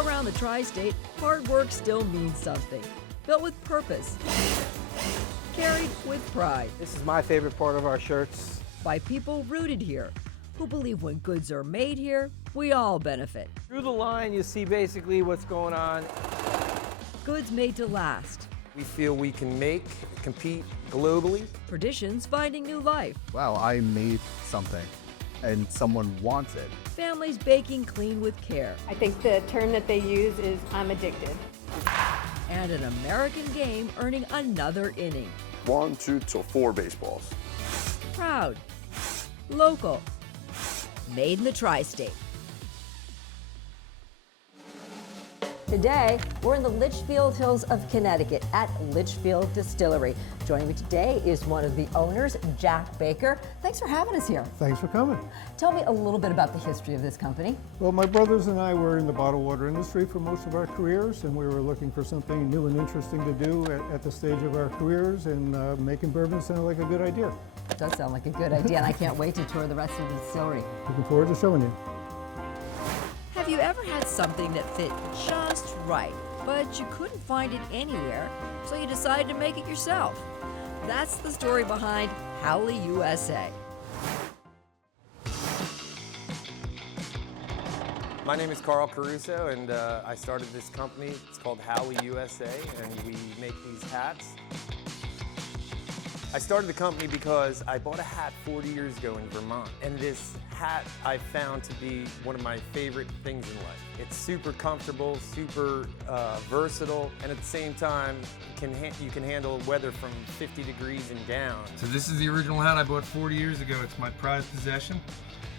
Around the tri-state, hard work still means something. Built with purpose. Carried with pride. This is my favorite part of our shirts. By people rooted here, who believe when goods are made here, we all benefit. Through the line, you see basically what's going on. Goods made to last. We feel we can compete globally. Traditions finding new life. Wow, I made something and someone wants it. Families baking clean with care. I think the term that they use is I'm addicted. And an American game earning another inning. 1, 2 till 4 baseballs. Proud. Local. Made in the tri-state. Today, we're in the Litchfield Hills of Connecticut at Litchfield Distillery. Joining me today is one of the owners, Jack Baker. Thanks for having us here. Thanks for coming. Tell me a little bit about the history of this company. Well, my brothers and I were in the bottled water industry for most of our careers, and we were looking for something new and interesting to do at the stage of our careers, and making bourbon sounded like a good idea. It does sound like a good idea, and I can't wait to tour the rest of the distillery. Looking forward to showing you. Have you ever had something that fit just right, but you couldn't find it anywhere, so you decided to make it yourself? That's the story behind Howley USA. My name is Carl Caruso, and I started this company. It's called Howley USA, and we make these hats. I started the company because I bought a hat 40 years ago in Vermont, and this hat I found to be one of my favorite things in life. It's super comfortable, super versatile, and at the same time, you can handle weather from 50 degrees and down. So this is the original hat I bought 40 years ago. It's my prized possession,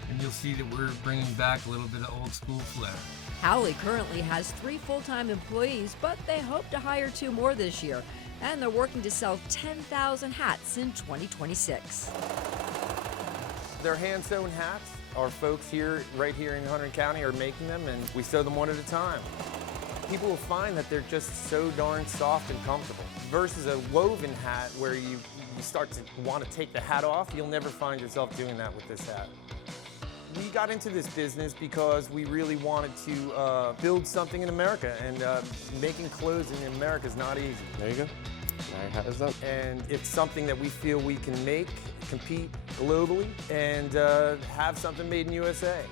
and you'll see that we're bringing back a little bit of old school flair. Howley currently has 3 full-time employees, but they hope to hire 2 more this year. And they're working to sell 10,000 hats in 2026. They're hand-sewn hats. Our folks here, right here in Hunter County, are making them, and we sew them one at a time. People will find that they're just so darn soft and comfortable. Versus a woven hat where you start to want to take the hat off, you'll never find yourself doing that with this hat. We got into this business because we really wanted to build something in America, and making clothes in America is not easy. There you go. Now your hat is up. And it's something that we feel we can make, compete globally, and have something made in USA.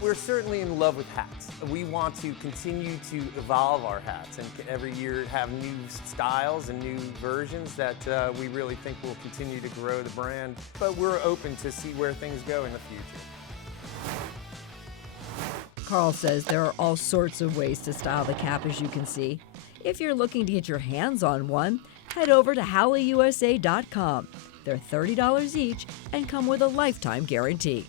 We're certainly in love with hats. We want to continue to evolve our hats and every year have new styles and new versions that we really think will continue to grow the brand. But we're open to see where things go in the future. Carl says there are all sorts of ways to style the cap, as you can see. If you're looking to get your hands on one, head over to HowleyUSA.com. They're $30 each and come with a lifetime guarantee.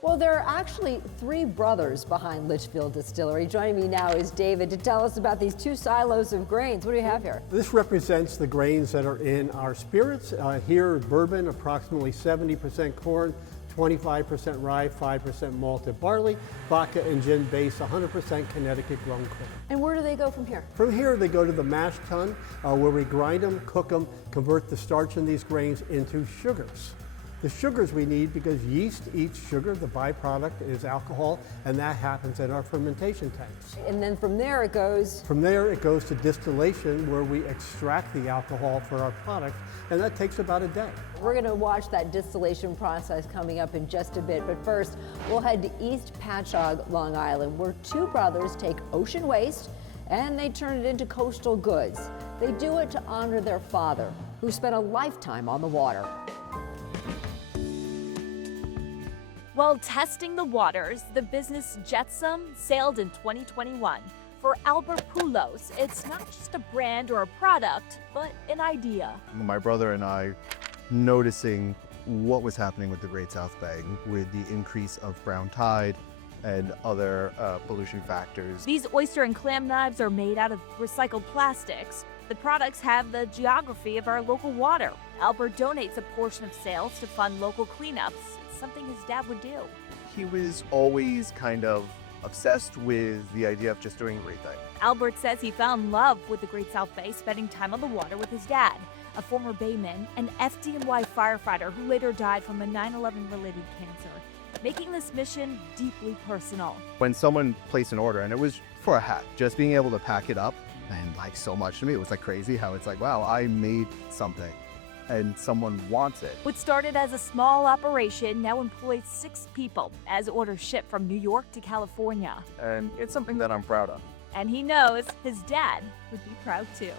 Well, there are actually 3 brothers behind Litchfield Distillery. Joining me now is David to tell us about these 2 silos of grains. What do you have here? This represents the grains that are in our spirits. Here, bourbon, approximately 70% corn, 25% rye, 5% malted barley, vodka and gin base, 100% Connecticut grown corn. And where do they go from here? From here, they go to the mash tun, where we grind them, cook them, convert the starch in these grains into sugars. The sugars we need because yeast eats sugar, the byproduct is alcohol, and that happens in our fermentation tanks. And then from there it goes? From there it goes to distillation, where we extract the alcohol for our product, and that takes about a day. We're going to watch that distillation process coming up in just a bit, but first we'll head to East Patchogue, Long Island, where 2 brothers take ocean waste and they turn it into coastal goods. They do it to honor their father, who spent a lifetime on the water. While testing the waters, the business Jetsam sailed in 2021. For Albert Poulos, it's not just a brand or a product, but an idea. My brother and I noticing what was happening with the Great South Bay with the increase of brown tide and other pollution factors. These oyster and clam knives are made out of recycled plastics. The products have the geography of our local water. Albert donates a portion of sales to fund local cleanups, something his dad would do. He was always kind of obsessed with the idea of just doing a great thing. Albert says he fell in love with the Great South Bay spending time on the water with his dad, a former bayman and FDNY firefighter who later died from a 9/11 related cancer. making this mission deeply personal. When someone placed an order, and it was for a hat, just being able to pack it up meant like so much to me. It was like crazy how it's like, wow, I made something and someone wants it. What started as a small operation now employs 6 people as orders ship from New York to California. And it's something that I'm proud of. And he knows his dad would be proud too.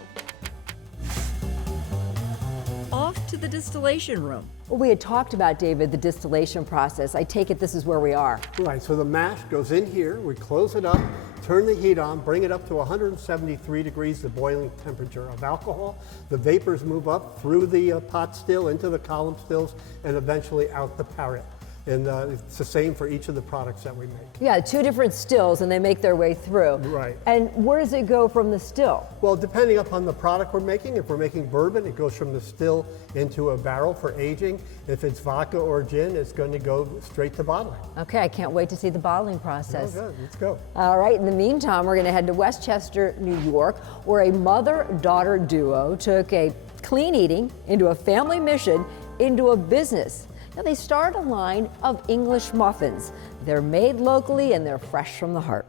Off to the distillation room. Well, we had talked about, David, the distillation process. I take it this is where we are. Right, so the mash goes in here, we close it up, turn the heat on, bring it up to 173 degrees, the boiling temperature of alcohol. The vapors move up through the pot still into the column stills and eventually out the parrot. And it's the same for each of the products that we make. Yeah, 2 different stills and they make their way through. Right. And where does it go from the still? Well, depending upon the product we're making, if we're making bourbon, it goes from the still into a barrel for aging. If it's vodka or gin, it's going to go straight to bottling. Okay, I can't wait to see the bottling process. Oh, good. Let's go. All right, in the meantime, we're going to head to Westchester, New York, where a mother-daughter duo took a clean eating into a family mission into a business. Now, they started a line of English muffins. They're made locally and they're fresh from the heart.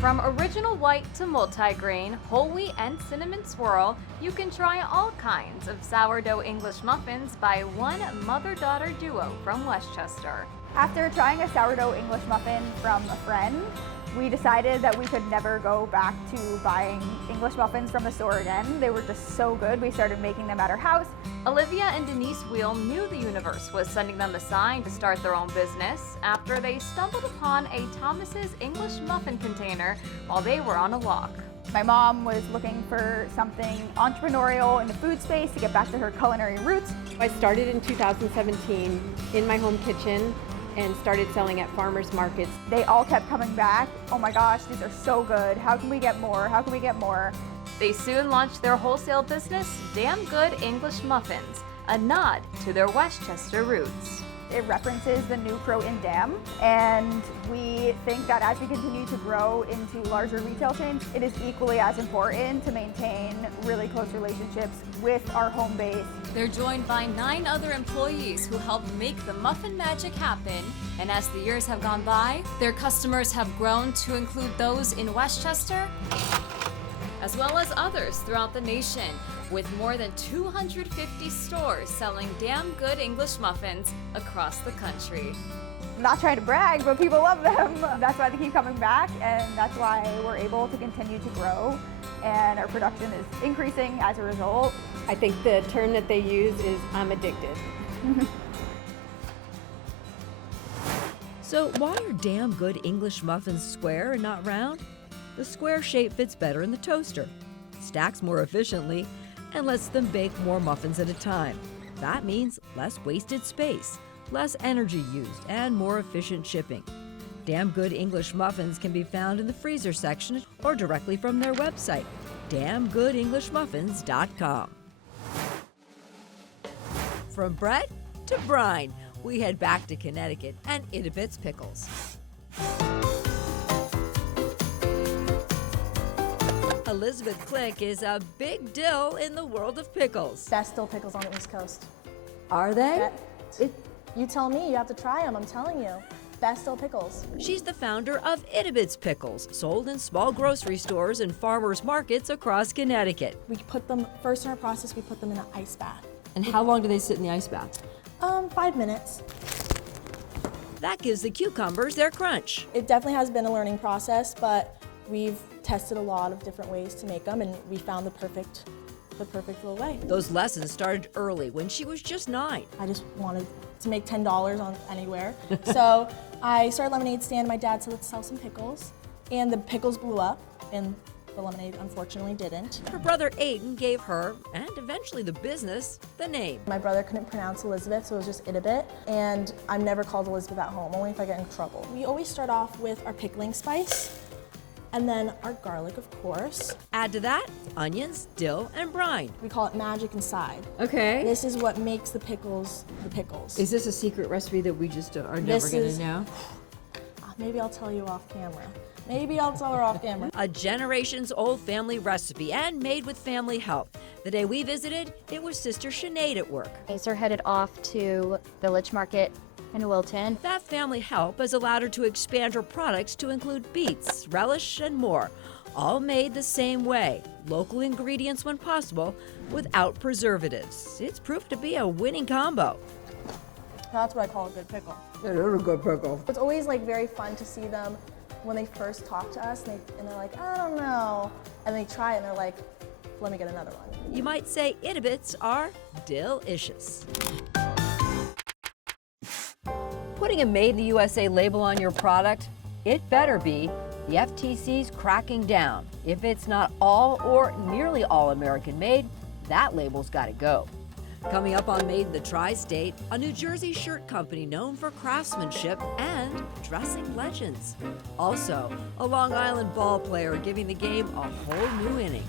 From original white to multi-grain, whole wheat and cinnamon swirl, you can try all kinds of sourdough English muffins by one mother-daughter duo from Westchester. After trying a sourdough English muffin from a friend, we decided that we could never go back to buying English muffins from the store again. They were just so good. We started making them at our house. Olivia and Denise Wheel knew the universe was sending them a sign to start their own business after they stumbled upon a Thomas's English muffin container while they were on a walk. My mom was looking for something entrepreneurial in the food space to get back to her culinary roots. I started in 2017 in my home kitchen and started selling at farmers markets. They all kept coming back. Oh my gosh, these are so good. How can we get more? How can we get more? They soon launched their wholesale business, Damn Good English Muffins, a nod to their Westchester roots. It references the new crow in Dam, and we think that as we continue to grow into larger retail chains, it is equally as important to maintain really close relationships with our home base. They're joined by 9 other employees who help make the muffin magic happen, and as the years have gone by, their customers have grown to include those in Westchester, as well as others throughout the nation, with more than 250 stores selling Damn Good English Muffins across the country. I'm not trying to brag, but people love them. That's why they keep coming back, and that's why we're able to continue to grow, and our production is increasing as a result. I think the term that they use is I'm addicted. So why are Damn Good English Muffins square and not round? The square shape fits better in the toaster, stacks more efficiently, and lets them bake more muffins at a time. That means less wasted space, less energy used, and more efficient shipping. Damn Good English Muffins can be found in the freezer section or directly from their website, damngoodenglishmuffins.com. From bread to brine, we head back to Connecticut and Ittabit's Pickles. Elizabeth Click is a big deal in the world of pickles. Best dill pickles on the East Coast. Are they? You tell me, you have to try them, I'm telling you. Best dill pickles. She's the founder of Ittabit's Pickles, sold in small grocery stores and farmers markets across Connecticut. We put them, first in our process, we put them in an ice bath. And how long do they sit in the ice bath? 5 minutes. That gives the cucumbers their crunch. It definitely has been a learning process, but we've tested a lot of different ways to make them, and we found the perfect little way. Those lessons started early when she was just 9. I just wanted to make $10 on anywhere. So I started a lemonade stand. My dad said, let's sell some pickles. And the pickles blew up, and the lemonade unfortunately didn't. Her brother Aiden gave her, and eventually the business, the name. My brother couldn't pronounce Elizabeth, so it was just Ittabit. And I'm never called Elizabeth at home, only if I get in trouble. We always start off with our pickling spice, and then our garlic, of course. Add to that onions, dill, and brine. We call it magic inside. Okay. This is what makes the pickles the pickles. Is this a secret recipe that we just are never going to know? Maybe I'll tell you off camera. Maybe I'll tell her off camera. A generations-old family recipe and made with family help. The day we visited, it was Sister Sinead at work. They're headed off to Village Market in Wilton. That family help has allowed her to expand her products to include beets, relish, and more, all made the same way, local ingredients when possible, without preservatives. It's proved to be a winning combo. That's what I call a good pickle. It is a good pickle. It's always like very fun to see them when they first talk to us and they're like, I don't know. And they try it and they're like, let me get another one. You might say Ittabits are delicious. Putting a Made in the USA label on your product, it better be. The FTC's cracking down. If it's not all or nearly all American made, that label's got to go. Coming up on Made in the Tri-State, a New Jersey shirt company known for craftsmanship and dressing legends. Also, a Long Island ball player giving the game a whole new inning.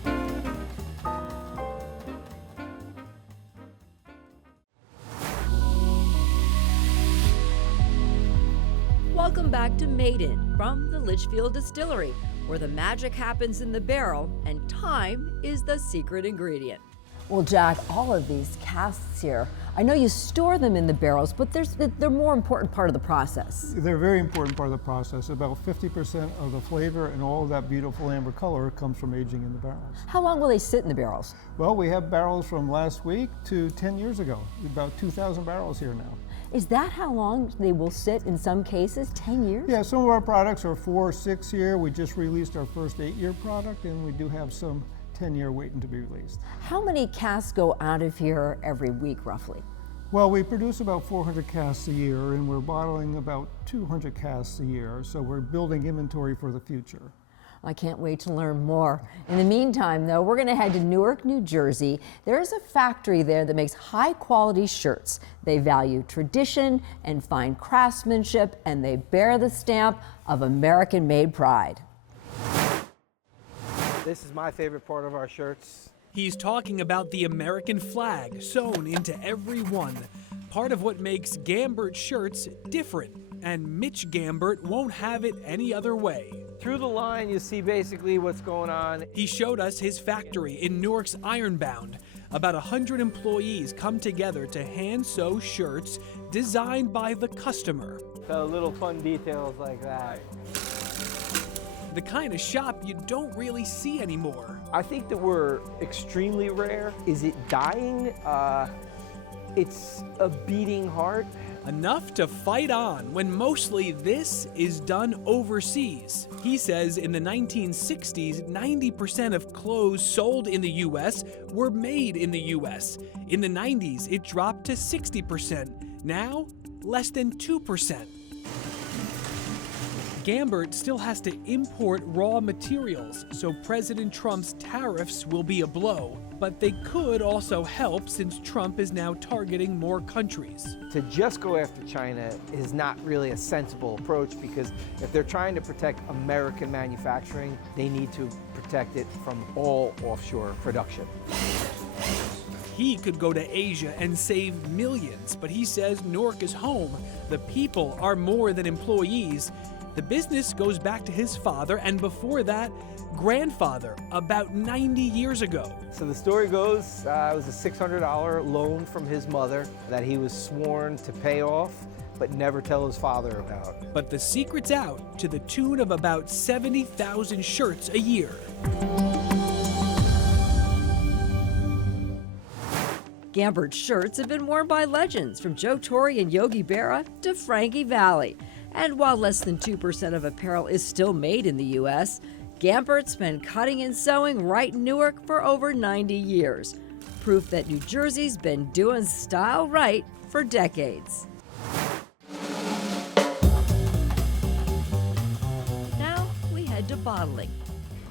Welcome back to Made In from the Litchfield Distillery, where the magic happens in the barrel and time is the secret ingredient. Well, Jack, all of these casks here, I know you store them in the barrels, but they're more important part of the process. They're a very important part of the process. About 50% of the flavor and all of that beautiful amber color comes from aging in the barrels. How long will they sit in the barrels? Well, we have barrels from last week to 10 years ago, about 2,000 barrels here now. Is that how long they will sit in some cases, 10 years? Yeah, some of our products are 4 or 6 year. We just released our first 8-year product, and we do have some 10-year waiting to be released. How many casks go out of here every week, roughly? Well, we produce about 400 casks a year, and we're bottling about 200 casks a year, so we're building inventory for the future. I can't wait to learn more. In the meantime, though, we're going to head to Newark, New Jersey. There's a factory there that makes high-quality shirts. They value tradition and fine craftsmanship, and they bear the stamp of American-made pride. This is my favorite part of our shirts. He's talking about the American flag sewn into every one, part of what makes Gambert Shirts different, and Mitch Gambert won't have it any other way. Through the line, you see basically what's going on. He showed us his factory in Newark's Ironbound. About 100 employees come together to hand sew shirts designed by the customer. So little fun details like that. The kind of shop you don't really see anymore. I think that we're extremely rare. Is it dying? It's a beating heart. Enough to fight on when mostly this is done overseas. He says in the 1960s, 90% of clothes sold in the US were made in the US. In the 90s, it dropped to 60%. Now, less than 2%. Gambert still has to import raw materials, so President Trump's tariffs will be a blow. But they could also help since Trump is now targeting more countries. To just go after China is not really a sensible approach, because if they're trying to protect American manufacturing, they need to protect it from all offshore production. He could go to Asia and save millions, but he says Newark is home. The people are more than employees. The business goes back to his father, and before that, grandfather, about 90 years ago. So the story goes, it was a $600 loan from his mother that he was sworn to pay off, but never tell his father about. But the secret's out to the tune of about 70,000 shirts a year. Gambert shirts have been worn by legends from Joe Torre and Yogi Berra to Frankie Valli. And while less than 2% of apparel is still made in the U.S., Gambert's been cutting and sewing right in Newark for over 90 years. Proof that New Jersey's been doing style right for decades. Now we head to bottling.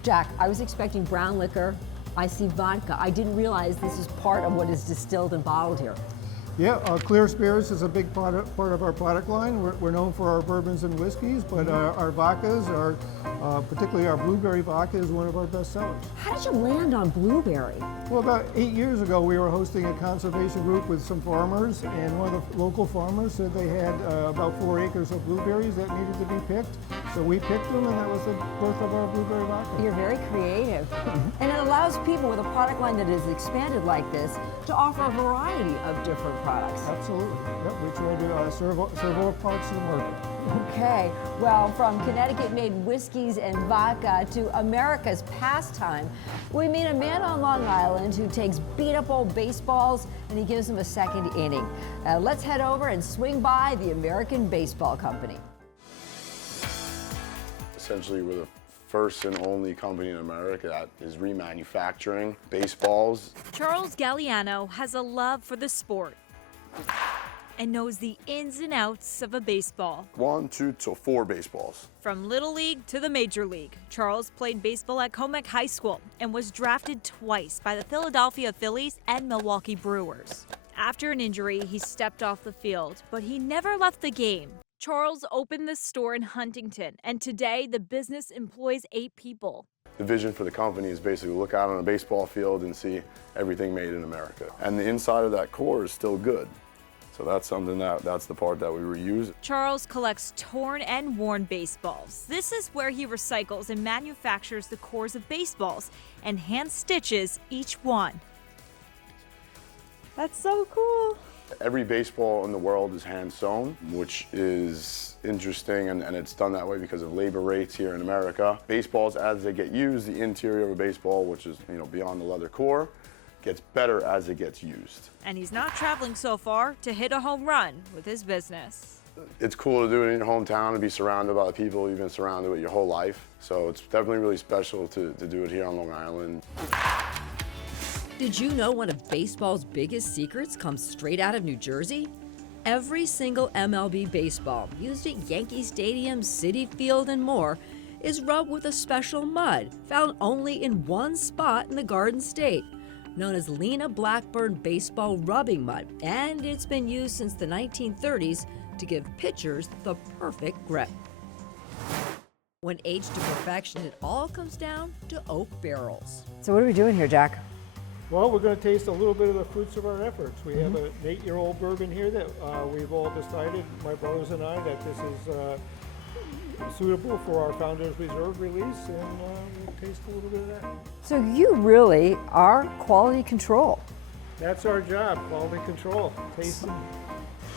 Jack, I was expecting brown liquor. I see vodka. I didn't realize this is part of what is distilled and bottled here. Yeah, clear spirits is a big part of our product line. We're known for our bourbons and whiskeys, but our vodkas, particularly our blueberry vodka, is one of our best sellers. How did you land on blueberry? Well, about 8 years ago, we were hosting a conservation group with some farmers, and one of the local farmers said they had about 4 acres of blueberries that needed to be picked. So we picked them, and that was the birth of our blueberry vodka. You're very creative. And it allows people with a product line that is expanded like this to offer a variety of different products. Absolutely. Yep, we try to serve all parts of the market. Okay, well, from Connecticut-made whiskeys and vodka to America's pastime, we meet a man on Long Island who takes beat-up old baseballs and he gives them a second inning. Let's head over and swing by the American Baseball Company. Essentially, we're the first and only company in America that is remanufacturing baseballs. Charles Galliano has a love for the sport and knows the ins and outs of a baseball. 1, 2 to 4 baseballs. From Little League to the Major League, Charles played baseball at Comac High School and was drafted twice by the Philadelphia Phillies and Milwaukee Brewers. After an injury, he stepped off the field, but he never left the game. Charles opened the store in Huntington, and today the business employs 8 people. The vision for the company is basically look out on a baseball field and see everything made in America. And the inside of that core is still good. So that's something that's the part that we reuse. Charles collects torn and worn baseballs. This is where he recycles and manufactures the cores of baseballs and hand stitches each one. That's so cool. Every baseball in the world is hand sewn, which is interesting, and it's done that way because of labor rates here in America. Baseballs, as they get used, the interior of a baseball, which is beyond the leather core, gets better as it gets used. And he's not traveling so far to hit a home run with his business. It's cool to do it in your hometown and be surrounded by the people you've been surrounded with your whole life. So it's definitely really special to do it here on Long Island. Did you know one of baseball's biggest secrets comes straight out of New Jersey? Every single MLB baseball used at Yankee Stadium, Citi Field, and more is rubbed with a special mud found only in one spot in the Garden State, known as Lena Blackburn baseball rubbing mud, and it's been used since the 1930s to give pitchers the perfect grip. When aged to perfection, it all comes down to oak barrels. So what are we doing here, Jack? Well, we're going to taste a little bit of the fruits of our efforts. We have an 8-year-old bourbon here that we've all decided, my brothers and I, that this is suitable for our Founders Reserve release, and we'll taste a little bit of that. So you really are quality control. That's our job, quality control, tasting.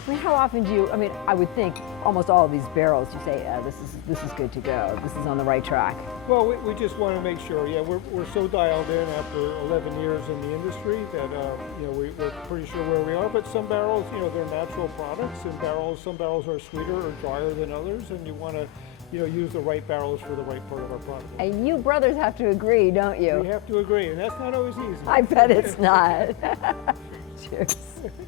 I mean, how often do you, I would think almost all of these barrels, you say, this is good to go, this is on the right track. Well, we just want to make sure, we're so dialed in after 11 years in the industry that, we're pretty sure where we are, but some barrels, they're natural products, and some barrels are sweeter or drier than others, and you want to, use the right barrels for the right part of our product. And you brothers have to agree, don't you? We have to agree, and that's not always easy. I bet it's not. Cheers.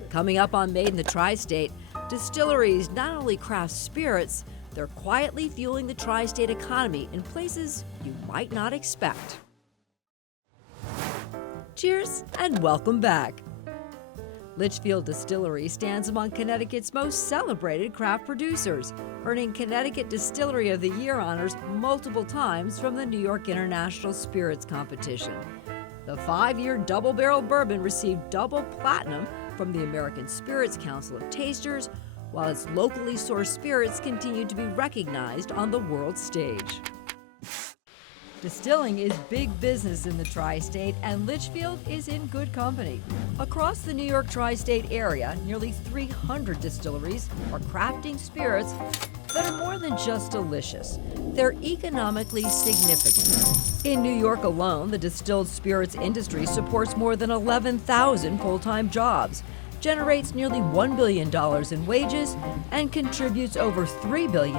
Coming up on Made in the Tri-State, distilleries not only craft spirits, they're quietly fueling the tri-state economy in places you might not expect. Cheers and welcome back. Litchfield Distillery stands among Connecticut's most celebrated craft producers, earning Connecticut Distillery of the Year honors multiple times from the New York International Spirits Competition. The 5-year double-barrel bourbon received double platinum from the American Spirits Council of Tasters, while its locally sourced spirits continue to be recognized on the world stage. Distilling is big business in the tri-state, and Litchfield is in good company. Across the New York tri-state area, nearly 300 distilleries are crafting spirits that are more than just delicious. They're economically significant. In New York alone, the distilled spirits industry supports more than 11,000 full-time jobs, generates nearly $1 billion in wages, and contributes over $3 billion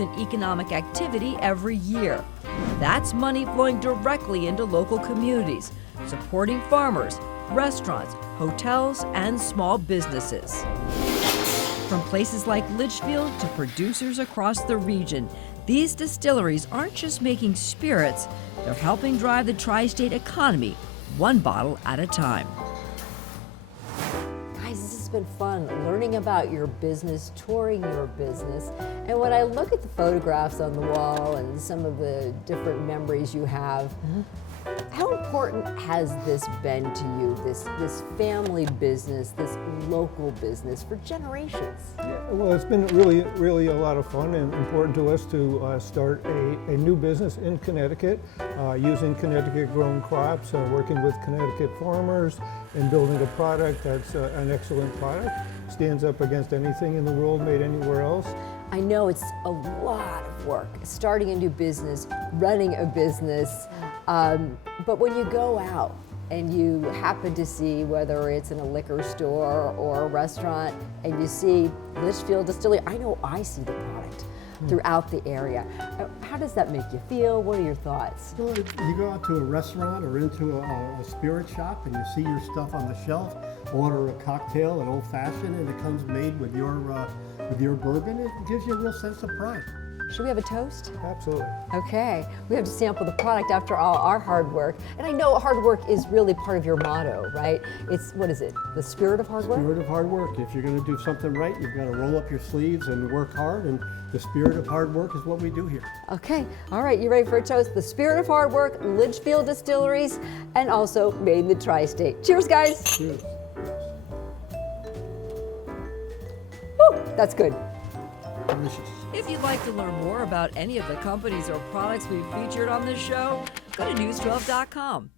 in economic activity every year. That's money flowing directly into local communities, supporting farmers, restaurants, hotels, and small businesses. From places like Litchfield to producers across the region, these distilleries aren't just making spirits, they're helping drive the tri-state economy, one bottle at a time. Guys, this has been fun, learning about your business, touring your business. And when I look at the photographs on the wall and some of the different memories you have, How important has this been to you, this family business, this local business for generations? Well, it's been really a lot of fun and important to us to start a new business in Connecticut, using Connecticut-grown crops, working with Connecticut farmers, and building a product that's an excellent product. Stands up against anything in the world made anywhere else. I know it's a lot of work, starting a new business, running a business, but when you go out and you happen to see, whether it's in a liquor store or a restaurant, and you see Litchfield Distillery, I know I see the product throughout the area. How does that make you feel? What are your thoughts? Well, you go out to a restaurant or into a spirit shop and you see your stuff on the shelf, order a cocktail, an old fashioned, and it comes made with your bourbon, it gives you a real sense of pride. Should we have a toast? Absolutely. Okay, we have to sample the product after all our hard work. And I know hard work is really part of your motto, right? It's, what is it, the spirit of hard work? Spirit of hard work. If you're going to do something right, you've got to roll up your sleeves and work hard, and the spirit of hard work is what we do here. Okay, all right, you ready for a toast? The spirit of hard work, Litchfield Distilleries, and also made in the tri-state. Cheers, guys. Cheers. Woo, that's good. Delicious. If you'd like to learn more about any of the companies or products we've featured on this show, go to news12.com.